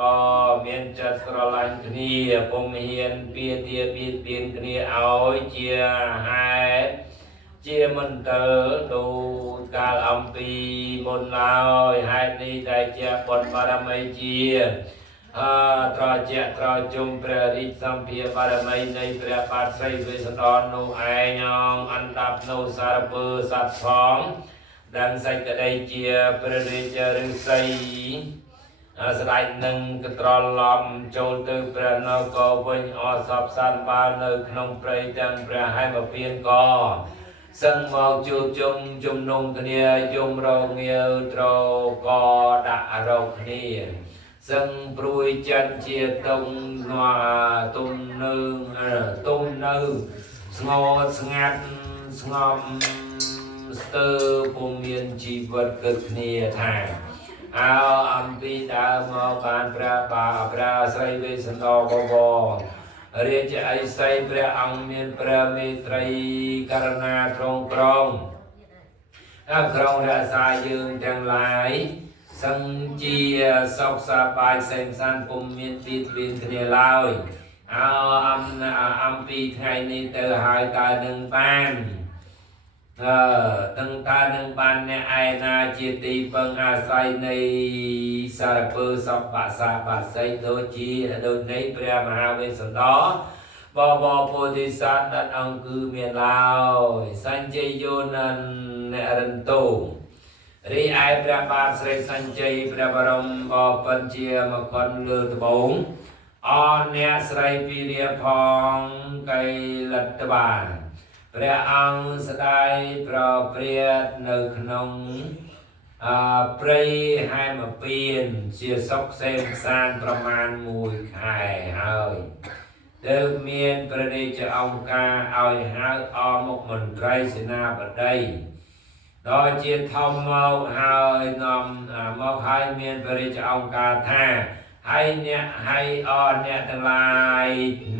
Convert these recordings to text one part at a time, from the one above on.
ก็เมียนจัดสระลันคณีปมเฮียนเปียเตียปีเปียนคณีเอาเจียหายเจียมันเตอดูการอัมปีมนลาวหายนี้ได้เจียบนบารมีเจียตรอเจตรอจุมพระฤทธิ์สัมเพียบารมีในพระปัสสัยเวสดรนุไอยองอันดับนุสารเปอสัตว์สองดังใส่กระไดเจียพระฤทธิ์ฤาษีสลายหนึ่งกตรลอมโจลตึกพระนกวิญอสอบสันบาลในขนมเปรย์จังพระให้มาเพียนกอซึ่งมองจูจุมนุมคเนียจุมเราเงียวตรกอดะเราคเนียซึ่งปรุยจันเจียตงนัวตุ้มนึงตุ้มนึงสงบสงัดสงบสเตอร์ภูมิยนชีวิตเกิดเนียทางเอาอัมพีดามาบานพระบาพระไสเวสนอบวเรียกไอไสพระอังเมียนพระเมตรัยกรณาตรงครองครองรักษายืนทั้งหลายสังเจียสกสบายเสมสันปุมเมียนปีเปลี่ยนเนียลอยเอาอัมพีไทยนี้เตอหายตาหนึ่งปานตั้งตาหนึ่งปันเนี่ยไอนาจิตีเปิงอาศัยในสารเปือสัพพะสาปัสไซโดจีโดยในพระมหาเวสสันดรบโพธิสัตว์ดัดองคือเมียนลาวสัญจโยนันเนรันโตรีไอพระบาทสริสัญจพระบรมบปัญเจียมคนเลือดบงออนเนี่ยสไรปีเรียพองไกลัตบาลพระองค์สดายพระเปรียดในขนมปรีให้มาเปลี่ยนเสียสกเซมสานประมาณมวยไข่เฮยเดิมเมียนประเดชองค์การเอาหาอมกมันไรสนาบดีโดยเจียทอมเมาเฮยนอมเมาให้เมียนประเดชองค์การท่าให้เนี่ยให้ออนเนี่ยทั้งหลาย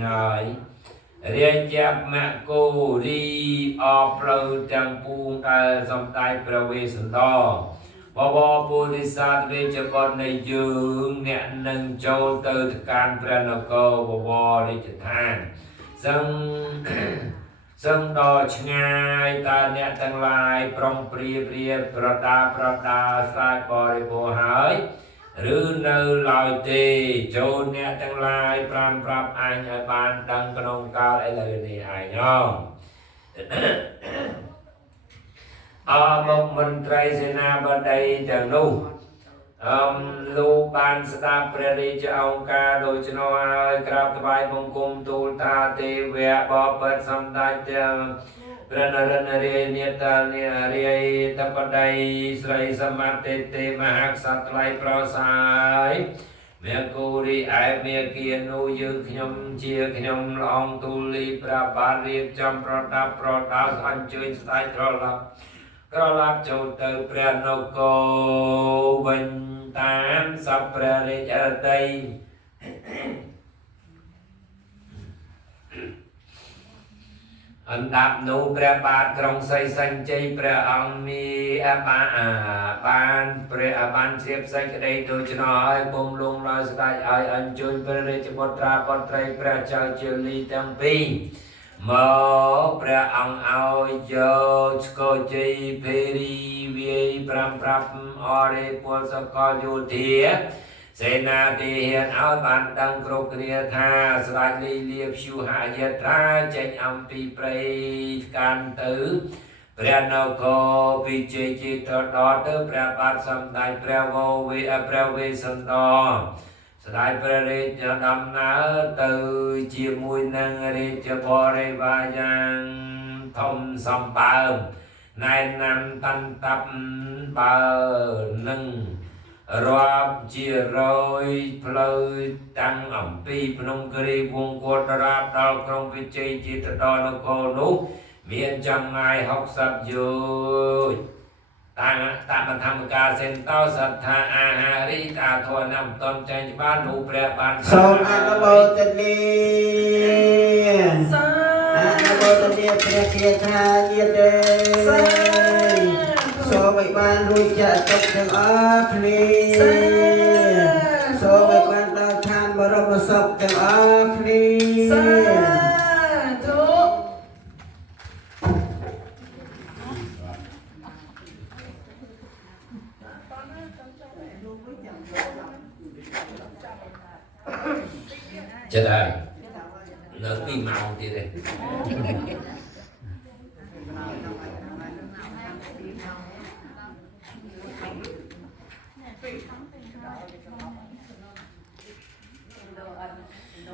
หน่อยเรียนจับแม่กูรีออกเราจังปูแต่สมตายประเวสันดอบปุริสัตเวชกรในยืงเนี่ยหนึ่งโจเตอร์การพระนกบริจทานซึ่งดอชงายตาเนี่ยทั้งหลายปรองเปรียบประดาสายบริโภหายหรือในลอยเตโจเนี่ยทั้งหลายปรามปรับอันบานดังกนองกาลเลยนี่ไอ้น้องมกมนตรีเสนาบดีจังนู้ลูกบานสตาประเดชองค์การโดยชนกราบถวายบังคมทูลตาเทเวะบเปิดสำได้เจพระนรนเรียนตาเนียเรียตปดัยสไรสมัติเตมหักสัตไลปราสายเมียกูรีไอเมียเกียนูยืขยมเชียขยมลองตุลีประบาลเรียบจำประดับอันจุยสายตรลับโจเตอพระนกวิญตามสัพพะเรจติอันดับนูพระบาทกรงไซสัญใจพระองค์มีบานพระบานเสียบใส่กระไดโดยชนอยปุ่มลงลอยสไตล์อันจุนพระเรจบตราปตรัยพระเจ้าเจลีตั้งปีมอพระองค์เอาโยสโกจีเพรีเวียปรามปรับอริปุสกอยุเทียเสนาตีเห็นเอาบันดังกรุกเรียธาสลายลีเลียบชิวหายตราเจงอัมปีเปรกันตือพระนกปิเจจิตดอตพระบาทสมได้พระโวพระเวสันดรสลายประเรจดำนาตือเจียมวยนังเรจบริวายังทมสมปามนายนำตันตับเบอร์หนึ่งรอบเจียรอยเพลยตั้งอ่ำปีพนมกรีวงกวดราบดาวกรงปิเจจิตดอนโกนุเมียนจำไงหกสับยูตามันทำการเซ็นเต้าศรัทธาอาหาริตาทวนำตนใจบ้านหูแปรบ้านสมอนุโมทนีอนุโมทนีพระเกียรติเยียเดสมไปบ้านรู้จักตกจังอาคลีสมไปบ้าน សុខទាំងអស់គ្នាសាធុចិត្តហើយនៅ2 ម៉ោងទៀតទេ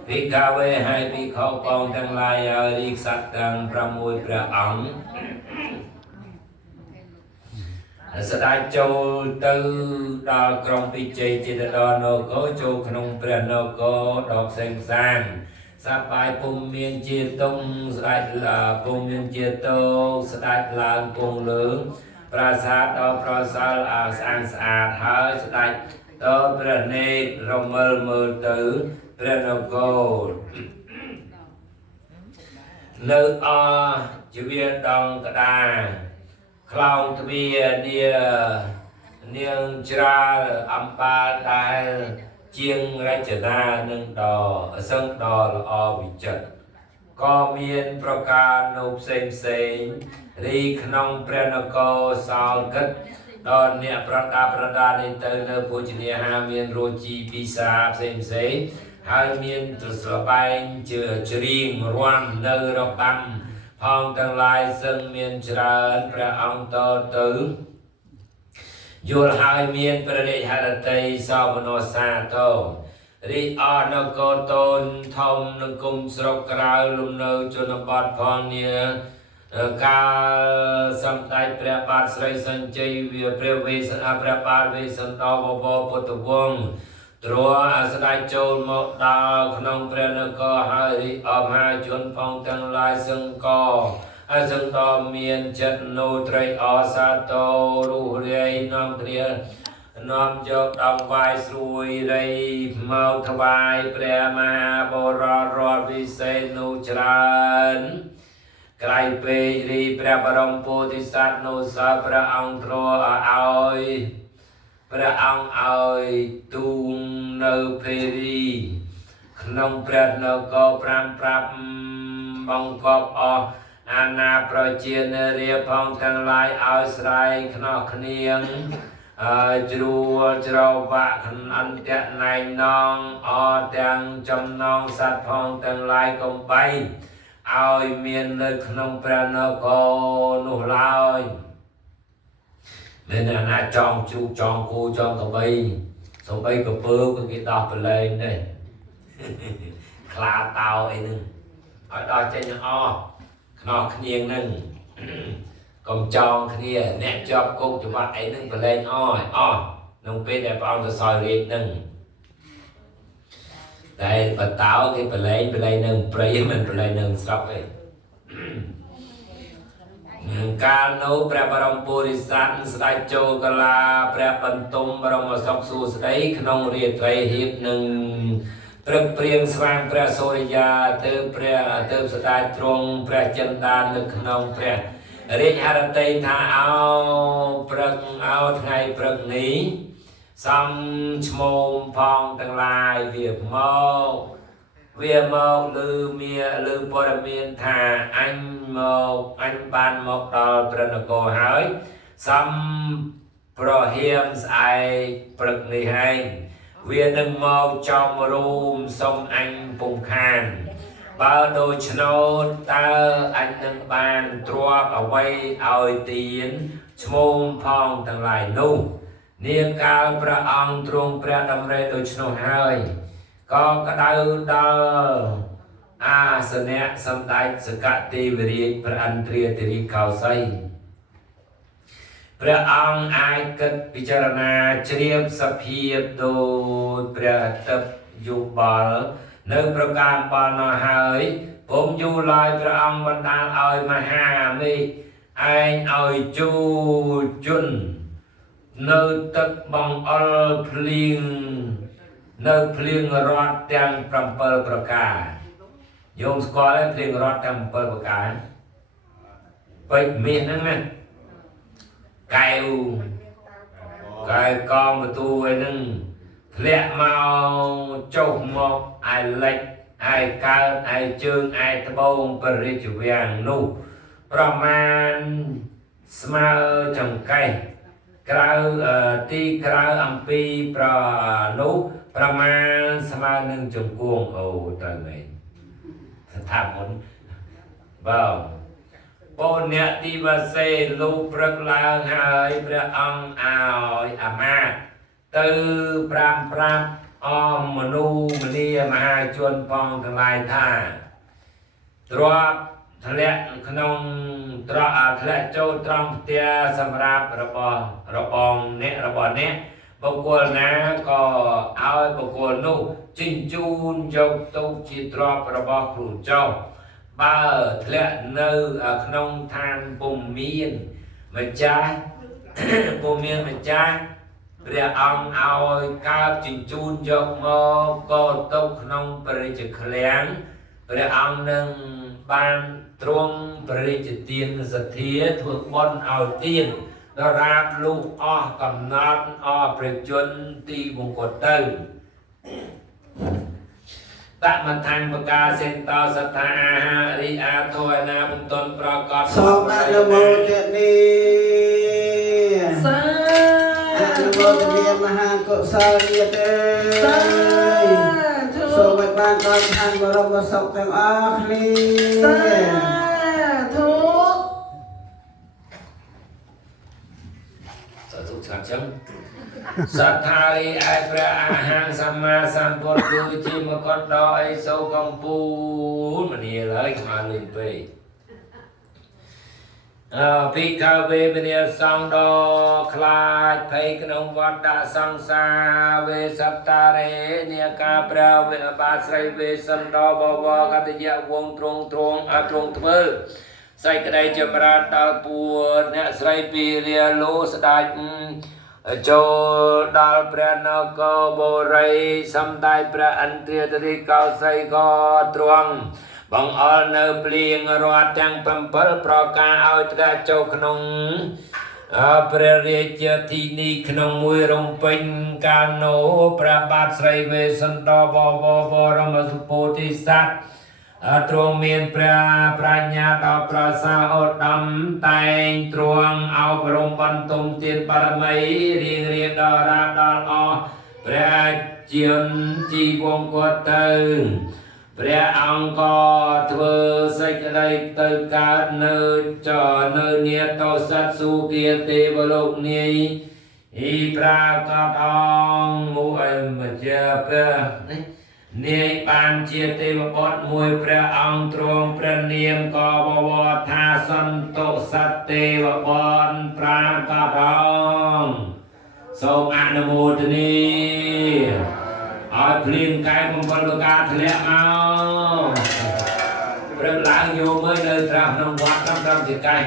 ពីកាវេហើយពីខោកងទាំងឡាយឲ្យរីកសត្វទាំង6ព្រះអង្គស្ដេចចូលទៅដល់ក្រុងពិជ័យចេតដល់នគរចូលក្នុងព្រះនគរដល់ផ្សេងផ្សាងសប្បាយពុំមានជាតុងស្ដេចពុំមានជាតោស្ដេចឡើងគង់លើប្រាសាទដល់ប្រសើរស្អាតស្អាតហើយស្ដេចតព្រះនេត្ររមើលមើលទៅព្រះនគរនៅជីវាដងក្តារខ្លោងទ្វារនាងច្រាលអំបាលដែលជាងរចនានឹងដ៏សឹងដ៏ល្អវិចិត្រក៏មានប្រការនៅផ្សេងរីក្នុងព្រះនគរសោលកិត្តដល់អ្នកប្រដានេះទៅនៅភោជនាហារមានរសជីពិសាផ្សេងហើយមានស្របែងច្រៀងរាំនៅរបាំផងទាំងឡាយសឹងមានច្រើនព្រះអង្គតទៅយល់ហើយមានព្រះរាជហឫទ័យសោមនស្សសាទររីអនគរតូនធំនឹងគុំស្រុកក្រៅលំនៅជនបទផងនាកាលសម្ដេចព្រះបាទស្រីសញ្ជ័យវាព្រះបាទវេស្សន្តរបបពុទ្ធវង្សទ្រស្ដេចចូលមកដល់ក្នុងព្រះនគរហើយរីអមហាជនផងទាំងឡាយសឹងក៏សឹងតមានចិត្តនូត្រីអសាទររុះរាយនាំគ្នានាំយកដង្វាយស្រួយរីមកថ្វាយព្រះមហាបរតរាល់វិសេសនោះច្រើនក្រៃពេករីព្រះបរមពោធិសត្វនោះសើព្រះអង្គទ្រឲ្យព្រះអង្គឲ្យទូងនៅភេរីក្នុងព្រះនគរ5ប្រាប់បង្កប់អស់អាណាប្រជានារីផងទាំងឡាយឲ្យស្រ័យខ្នោះគ្នាជ្រួលច្រវាក់អន្តៈណែងនងអទាំងចំណងសត្វផងទាំងឡាយកំបីឲ្យមាននៅក្នុងព្រះនគរនោះឡើយមានអាណាចង់ជ្រូកចង់គោចង់ក្របីសំបីកពើក៏គេដោះប្រឡែងដែរខ្លាតោអីហ្នឹងឲ្យដោះចេញអស់ខ្នោះគ្នាហ្នឹងកុំចងគ្នាអ្នកជាប់គុកច្បាប់អីហ្នឹងប្រឡែងអស់ក្នុងពេលដែលព្រះអង្គទៅសោយរាជហ្នឹងតែបតោគេប្រឡែងនៅព្រៃមិនប្រឡែងនៅស្រុកទេកាលនោះព្រះបរមពុរិស័ទស្ដេចចូលកលាព្រះបន្ទុំបរមសុខសួស្តីក្នុងរាត្រីរៀបនឹងព្រឹកព្រៀងស្វាងព្រះសូរិយាទៅស្ដេចទ្រង់ព្រះចិន្តាននៅក្នុងព្រះរាជហឫទ័យថាថ្ងៃព្រឹកនេះសំឈ្មោមផងទាំងឡាយវាមកឮព័ត៌មានថាអញបានមកដល់ព្រះនគរហើយសំប្រហៀមស្អែកព្រឹកនេះឯងវានឹងមកចំរួមសុំអញពុំខានបើដូច្នោះតើអញនឹងបានទ្រព្យអ្វីឲ្យទានឈ្មោះផងទាំងឡាយនោះនាកាលព្រះអង្គទ្រង់ព្រះតម្រិះដូច្នោះហើយក៏ក្តៅដល់អាសនៈសម្ដេចសកទេវរាជព្រះឥន្ទ្រាធិរាជកោសីព្រះអង្គអាចគិតពិចារណាជ្រាបសភាពដូចព្រះទឹកយុបល់នៅប្រការបាល់នោះហើយពុំយូរឡើយព្រះអង្គបណ្ដាលឲ្យមហាមេឃឯងឲ្យជូរជន់នៅទឹកបង្អុលភ្លៀងរត់ទាំង7ប្រការយោមស្គាល់ភ្លៀងរត់ទាំង7ប្រការពេជ្រមាសហ្នឹងណាកែវកងបន្ទូអីហ្នឹង ធ្លាក់មកចុះមកឯលិចឯកើតឯជើងឯត្បូងព្រះរាជវាំងនោះប្រមាណស្មើចង្កេះក្រៅទីក្រៅអំពីប្រនោះប្រមាណស្មើនឹងជង្គង់អូត្រូវមែនថាមុនបើពអ្នកទីវសេលោកព្រឹកឡើងហើយព្រះអង្គឲ្យអាមាត្យទៅប្រាំប្រាប់អមមនុស្សមនីមហាជនផងទាំងឡាយថាទ្រពធ្លាក់ក្នុងធ្លាក់ចូលត្រង់ផ្ទះសម្រាប់របស់អ្នកបុគ្គលណាក៏ឲ្យបុគ្គលនោះជញ្ជូនយកទៅជាទ្រព្យរបស់ខ្លួនចុះបើធ្លាក់នៅក្នុងឋានពុំមានម្ចាស់ពុំមានម្ចាស់ព្រះអង្គឲ្យកើតជញ្ជូនយកមកក៏ទៅក្នុងព្រះរាជឃ្លាំងព្រះអង្គនឹងបានទ្រង់ព្រះរាជទានសទ្ធាធ្វើបុណ្យឲ្យទានដរាបលុះអស់កំណត់អស់ព្រះជន្មទីមង្គលទៅតមថាំបកាសេនតសត្ថាអាហារីអាធរណាបំតុនប្រកបសូមអនុមោទនីសាអនុមោទនីមហាកុសលញាតិសូមឲ្យបានដល់ឋានបរមសុខទាំងអស់គ្នាធុសុខឆ្លាតចឹងសត្ថារីឯព្រះអរហង្គសម្មាសម្ពុទ្ធគឺជាមកុដដ៏អីសូវកំពូលមនីឡើយខ្មៅលេងពេកភិក្ខវេមនីសង្ឃដ៏ខ្លាចភ័យក្នុងវដ្តសង្សារវេសត្តារេនាការព្រះវេបាស្រីវេសន្តបវកតយៈវងទ្រង់ធ្វើសេចក្តីចម្រើនដល់ពួកអ្នកស្រីពីរាលោស្ដេចចូលដល់ព្រះនគរបុរីសម្ដេចព្រះឥន្ទ្រាធិរាជកោសីក៏ទ្រង់បង្អល់នៅភ្លៀងរដ្ឋទាំង7ប្រការឲ្យត្រាស់ចូលក្នុងព្រះរាជធានីក្នុងមួយរំពេញកាលនោះព្រះបាទស្រីវេសន្តបវបរមសុពោធិសត្វទ្រង់មានព្រះប្រាជ្ញាដល់ប្រសើរឧត្តមតែងទ្រង់អប់រំបន្ទុំទានបារមីរៀងដល់រាដល់អស់ព្រះជាជីវងគាត់ទៅព្រះអង្គក៏ធ្វើសេចក្តីទៅកើតនៅនាតោសត្វសុគាទេវលោកនាយប្រាកដអង្គមួយម្ចាស់ព្រះនាយបានជាទេវបុត្រមួយព្រះអង្គទ្រង់ព្រះនាមក៏បវរថាសន្តោសត្វទេវបុត្រប្រាកដអង្គសូមអនុមោទនីឲ្យភ្លៀងកែ7ប្រការធ្លាក់មកព្រឹកឡើងយកមើលនៅត្រាស់ក្នុងវត្តត្រឹមជាកែ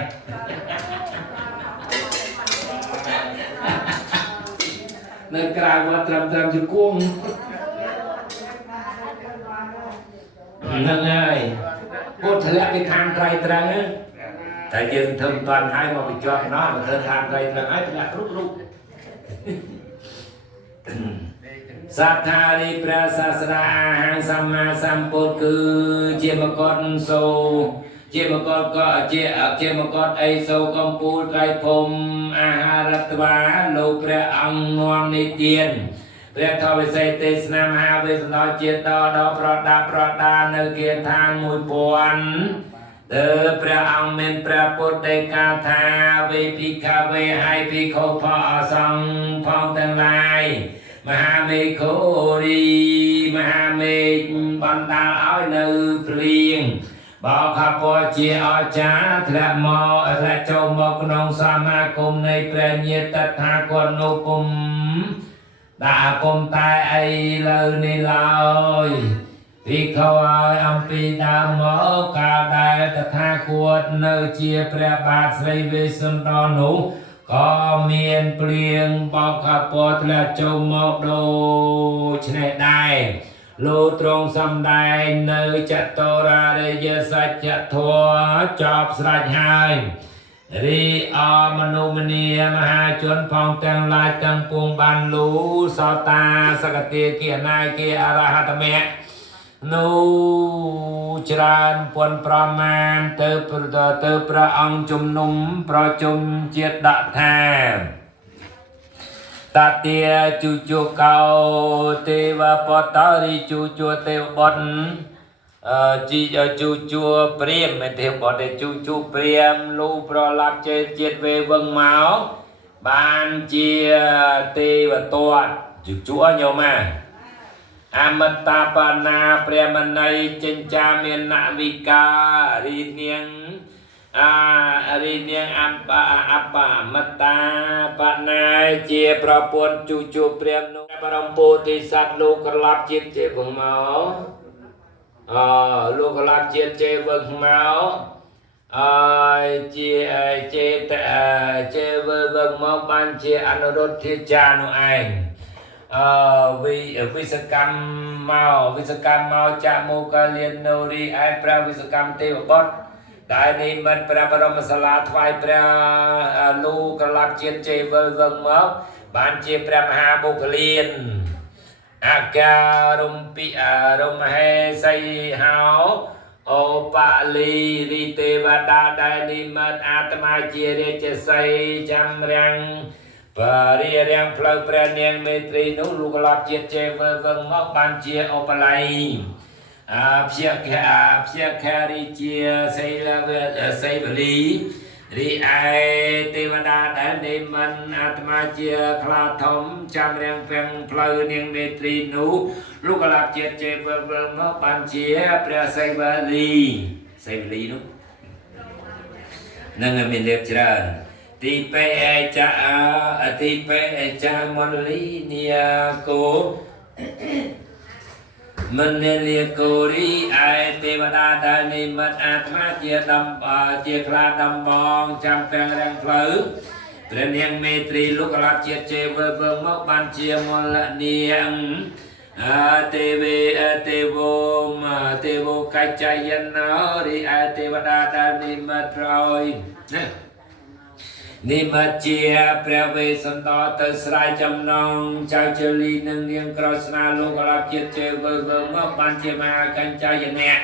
នៅក្រៅវត្តត្រឹមជាគង់ហ្នឹងហើយពុទ្ធធ្លាក់ពីខាងត្រៃត្រង់តែយើងធ្វើមិនបានហើយមកបញ្ចុះណោះមកធ្វើខាងត្រៃត្រង់ហើយធ្លាក់គ្រប់សត្ថារីព្រះសាស្តាអាហាងសម្មាសម្ពុទ្ធគឺជាមកុដសូជាមកុដក៏ជាមកុដអីសូកំពូលត្រៃភូមិអាហារត្វាលោកព្រះអង្គនាំនិទានព្រះធម៌វិសេសទេសនាមហាវេស្សន្តរជាតិដល់ប្រដានៅគាឋាន1000ទើបព្រះអង្គមានព្រះពុទ្ធដីកាថាវេភិក្ខវេហើយភិក្ខុផលអសង្ឃផងទាំងឡាយមហាមេឃោរីមហាមេឃបណ្ដាលឲ្យនៅភ្លៀងបោខពជាអចា ធ្លាក់ចូលមកក្នុងសមាគមនៃព្រះញាតថាគាត់នោះពុំដាក់ពុំតែអីលើនេះឡើយភិក្ខុឲ្យអំពីដើមមកកាលដែលតថាគតនៅជាព្រះបាទស្រីវេស្សន្តរនោះក៏មានភ្លៀងបោកខាពតធ្លាក់ចូលមកដូចនេះដែរលោកទ្រង់សម្ដែងនៅចតុរារិយសច្ចធម៌ចប់ស្រេចហើយ រីអមនោមនីមហាជនផងទាំងឡាយទាំងពួងបានលូសោតាសកតិគានាយគាអរហតមេនោះច្រើនពុនប្រមាណទៅព្រះអង្គជំនុំប្រជុំជាតិដាក់ថាតទាជូជូកោទេវបតរិជូជូទេវបុត្រជីជូជូព្រាមមិនទេបុត្រជូជូព្រាមលូប្រឡាប់ចេជាតិវេវឹងមកបានជាទេវទត្តជូជូញោមអមតាបណាព្រះមណីចិញ្ចាមានណវិការីនាងរីនាងអបមតាបណាជាប្រពន្ធជូជូព្រាមនោះបរមពោធិសត្វលោកក្រឡាប់ជាតិចេវឹងមកលោកក្រឡាប់ជាតិចេវឹងមកជាចេវឹងមកបានជាអនុរុទ្ធិចានោះឯងវិសកម្មមកចាក់មកកលៀននូរីឯព្រះវិសកម្មទេវបុត្រដែលនិមិត្តព្រះបរមសាលាថ្វាយព្រះលោកក្រឡាប់ជាតិចេវឹងមកបានជាព្រះមហាបុគ្គលៀនអាការំពិរមហេសីហោអូបាលីរីទេវតាដែលនិមិត្តអាត្មាជារាជសីចាំរាំងបរិយាផ្លូវព្រះនាងមេត្រីនោះលោកក្រឡាប់ជាតិចេវឹងមកបានជាអូបល័យព្យាខារីជាសីវលីរីឯទេវតាដែលនិមន្តអាត្មាជាខ្លាធំចាំរាំងពេងផ្លូវនាងមេត្រីនោះលោកក្រឡាប់ជាតិចេវឹងមកបានជាព្រះសីវលីនោះនឹងមានលេបច្រើនទីពេចាមនលីនីកោមិនលីកូរីឯទេវតាដែលនិមិត្តអាត្មាជាខ្លាដំបងចាំពេងរាំងផ្លូវព្រះនាងមេត្រីលោកក្រឡាប់ជាតិចេវឹងមកបានជាមលនាងទេវោកច្ចយនរីឯទេវតាដែលនិមិត្តប្រយនិមិត្តជាព្រះវេស្សន្តរទៅស្រ័យចំណងចៅជលីនឹងនាងក្រស្នាលោកក្រឡាប់ជាតិចេវឹងមកបានជាមហាកញ្ចយនៈ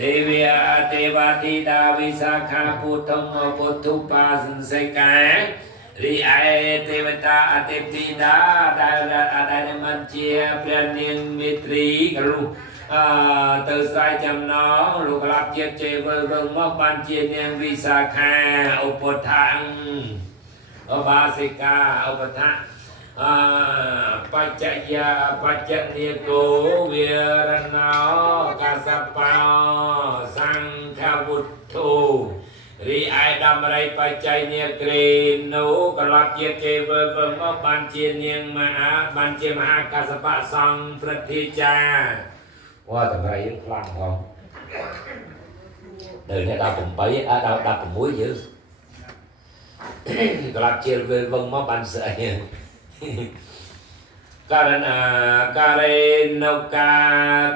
ទេវាធីតាវិសាខាពុទ្ធុបាសិសេការីឯទេវតាអតិធីតាដែលមិនជាព្រះនាងមេត្រីក៏លុះទៅស្រ័យចំណងលោកក្រឡាប់ជាតិចេវឹងមកបានជានាងវិសាខាឧបថង្អបាសិកាឧបថបច្ចនិកោវិរណោកសបោសង្ឃវុទ្ធោរីឯដំរីបច្ច័យនាក្រេនោះក្រឡាប់ជាតិចេវឹងមកបានជានាងមហាកសបៈសង្ឃព្រឹទ្ធាចារ្យវ៉ាតម្រៃយើងខ្លាំងផងដល់នេះដល់8ដល់16យើងក្លាប់ជាវឹងមកបានស្អីការេណូកា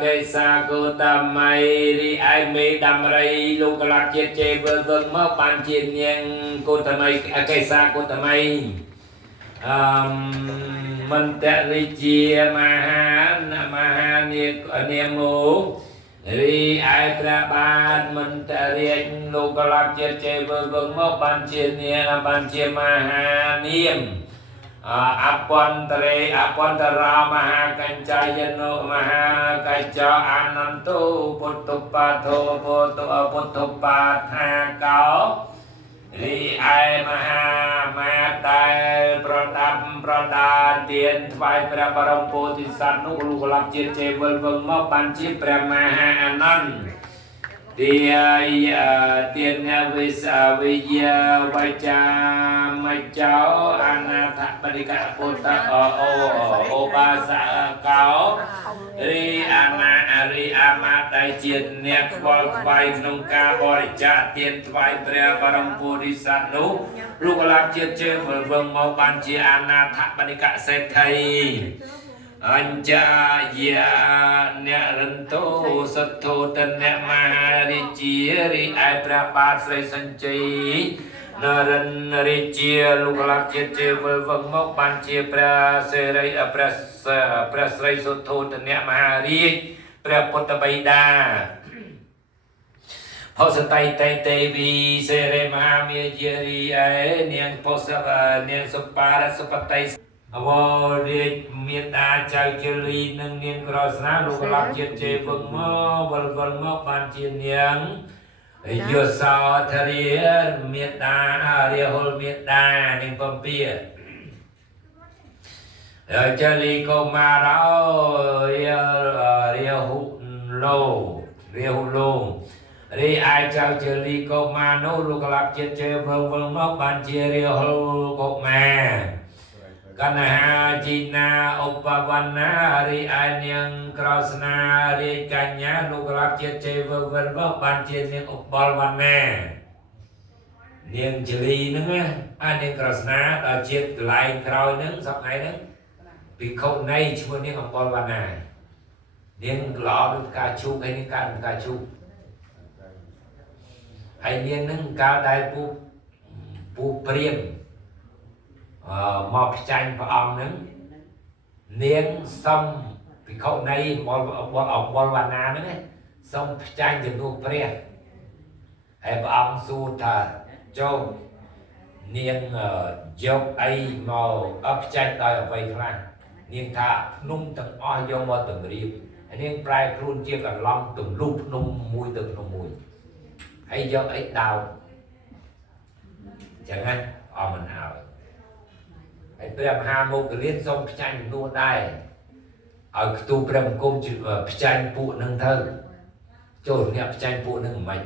កេសាកោតមៃរីឯមេដំរីលោកក្លាប់ជាចេវឹងមកបានជានាងកោតមៃកេសាកោតមៃមន្តរិជាមហានាមោរីឯព្រះបាទមន្តរាជលោកក្លាប់ជាតិចេវឹងមកបានជាមហានាមអពន្តរាមហាកញ្ចយនោមហាកញ្ចអានន្តោពុទ្ធុបាធោពុទ្ធុបាថាកោរីឯមហាមាដែលប្រដានទានថ្វាយព្រះបរមពោធិសត្វនោះលោកក្លាប់ជាតិចេវឹងមកបានជាព្រះមហាអនន្តទានវិសាវិយាវចាមចោអនាថបរិកពុទ្ធអូបាសកោរីអាមាដែលជាអ្នកខ្វល់ខ្វាយក្នុងការបរិច្ចាគទានថ្វាយព្រះបរមពុរិស័ទនោះលោកក្លាប់ជាតិជើងវឹងមកបានជាអនាថបរិកសេដ្ឋីអញ្ចាយាអ្នករន្តោសទ្ធោតនៈមហារាជារីឯព្រះបាទស្រីសញ្ជ័យ nà rân rì chia lục lạc chia chia vơ vâng mốc ban chia pra sê rây pra sây sốt thô tần nẹ mà rì pra bột bay đà phó sân tay tay tê vi sê rê mà mìa chia rì ấy niên phó sân niên sốt pa ra sốt tay vô rì miên đà chào chia rì nâng niên krao sná lục lạc chia chia vâng mốc ban chia niên yo sao thari miết đa ria hol miết đa ning pompia chali ko ma rao ria hu lo ri ai chao chali ko ma no lu kalap chet che vâng mốc ban chia ria hol ko ma Kana jina upawana ri anyang krasna ri kanya nukrap chet che vân ban chen niang upalwana niang chili nưng á niang krasna da chet lại kroi nưng sắp ngày nưng bị khâu này chua niang upalwana niang lọ được ca chu hay niang ca chu hay niang nưng ca đại pu priêm mọc chanh và ông nứng niếng xong thì khâu này bol vana nứng xong chanh thì nuôi pre hay ông su thà cho niếng dốc ấy màu ấp chanh đòi ở vây khăn niếng thà nung từng oi vô mơ từng riêng niếng prai khuôn chia cả long từng lúc nung mùi từng nung mùi hay dốc ấy đào chẳng hạn mình hào Prem ha mô cái liên xong chanh nô đai ở tu prem công chanh phụ nâng thân chỗ nhập chanh phụ nâng mạch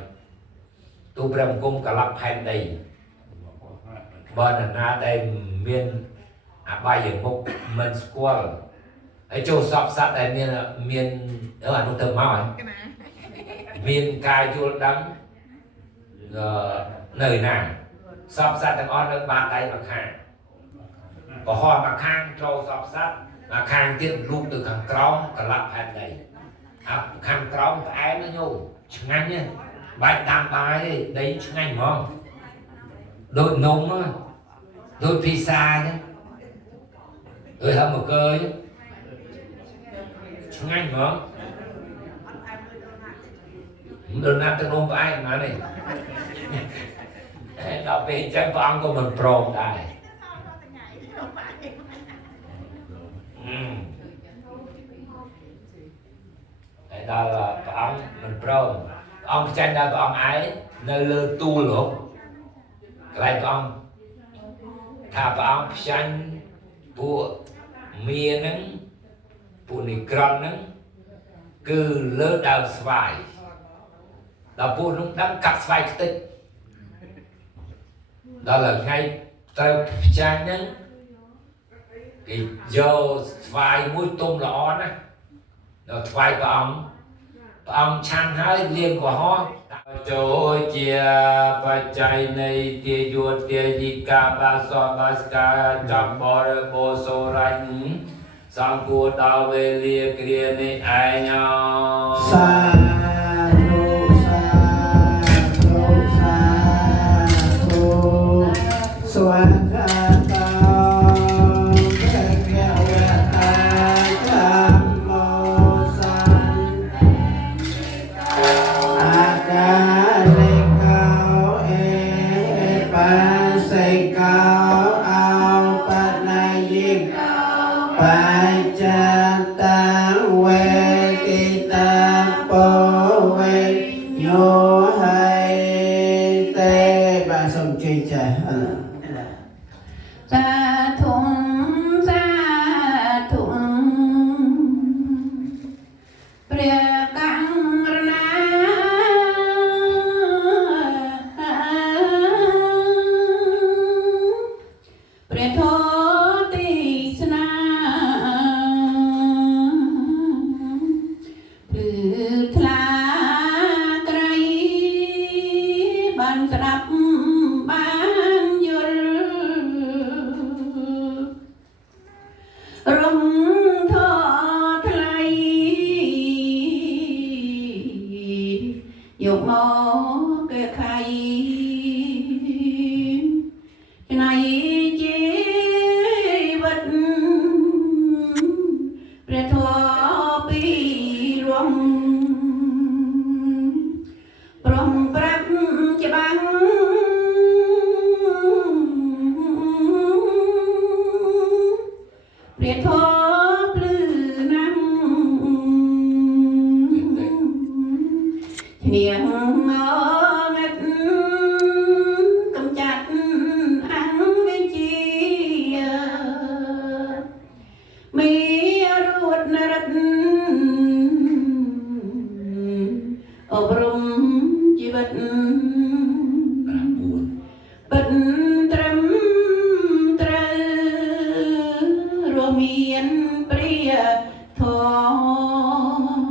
tu prem công cả lập hành đầy bên là na đây miền bài ở mục mình squall ấy chỗ sọp sát đây miền ở nông thôn máu miền cài chỗ đắng nơi nào sọp sát thằng on ở bàn tay bạc hàng có họ mà khang trâu sọp sát mà khang tiết lúc từ khang trống cả lập hành này khang trống phải ai nó nhô chừng anh nhé bài tam bài đấy chừng anh không đôi nông á đôi pizza nhé đôi hầm một cơ nhé chừng anh không đừng làm từng nông phải mà này đó vì chân con của mình prom đây đó là ông mình prom ông tranh ra ông ấy nơi lơ tu luôn lại ông thà ông tranh bộ mía nắng bộ này cron nắng cứ lơ đào xoài đó bộ nó đang cắt xoài tích đó là ngay tao tranh nắng cái dầu xoài mũi tôm lọ nè rồi xoài của ông chăn hơi liền của họ chỗ chia và chạy này tia chuột tia gì cả ba so ba ska chọn bò bò sô ranh sang cua tao về lia kia này ai nhau sa thu xoan dục mô cái khay มปรมปรับจะบังเปลี่ยนทอปลื้นังเนียงงองัดกำจัดอังเวจีมีรวดนรัตอบรมชีวิตปันตรมตรรวมเมียนเปรียทอง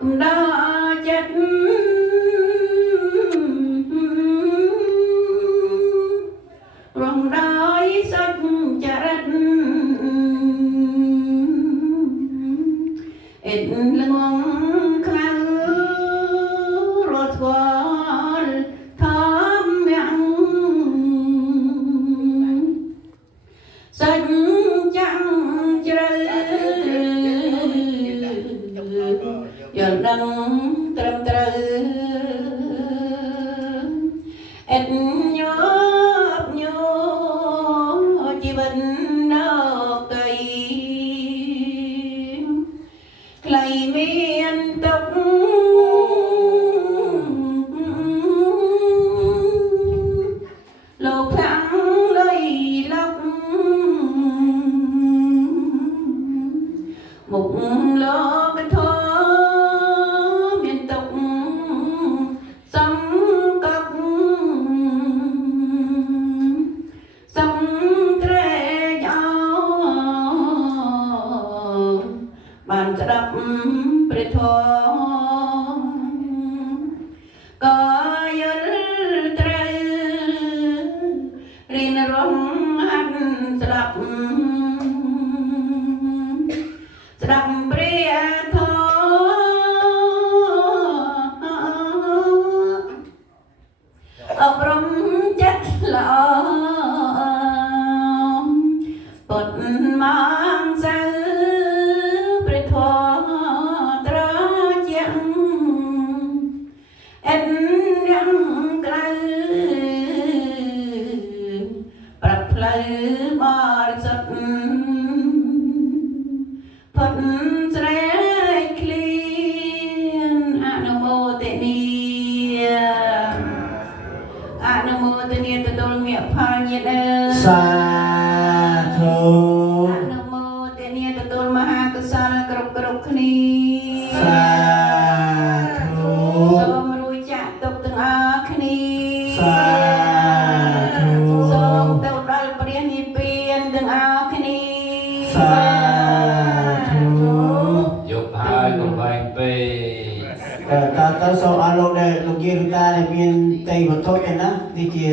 กุมดาจัดรองได้สัจจรัตเอ็ดละงงคลังรถวอลทำยังสัจจังเจริญอย่าดังตรำตรึเอ็ดยอบโยจีบันดอกไก่ใครเมียนตกโลกทั้งเลยลักมุกโลกทอเมียนตกสังกักสังเตรยาวบ้านจะดับเปรตทองก็ยันเตรรินร้องหันสลับสลับเปรียทองอบรมจัดหลอมปดมังสังเปรตทองตราเจียงเอ็นยังไกลปรับเพลบริสุทธิ์พดแสดงเคลียนอนุโมทนีอนุโมทนีตะดลเมียพาเยเด สาธุ อนุโมทนีตะดลมหากษัตริย์กรบกรบคณี สาธุ សូមរួចចាក់ទុកទាំងអស់គ្នា สาธุ សូមទៅដល់ព្រះនិព្វានទាំងអស់គ្នា สาธุ យកហើយកុំបែងពេក តើសូមអរលោកដែលលោកយាយលោកតាដែលមានតៃវត្ថុទេណានេះជា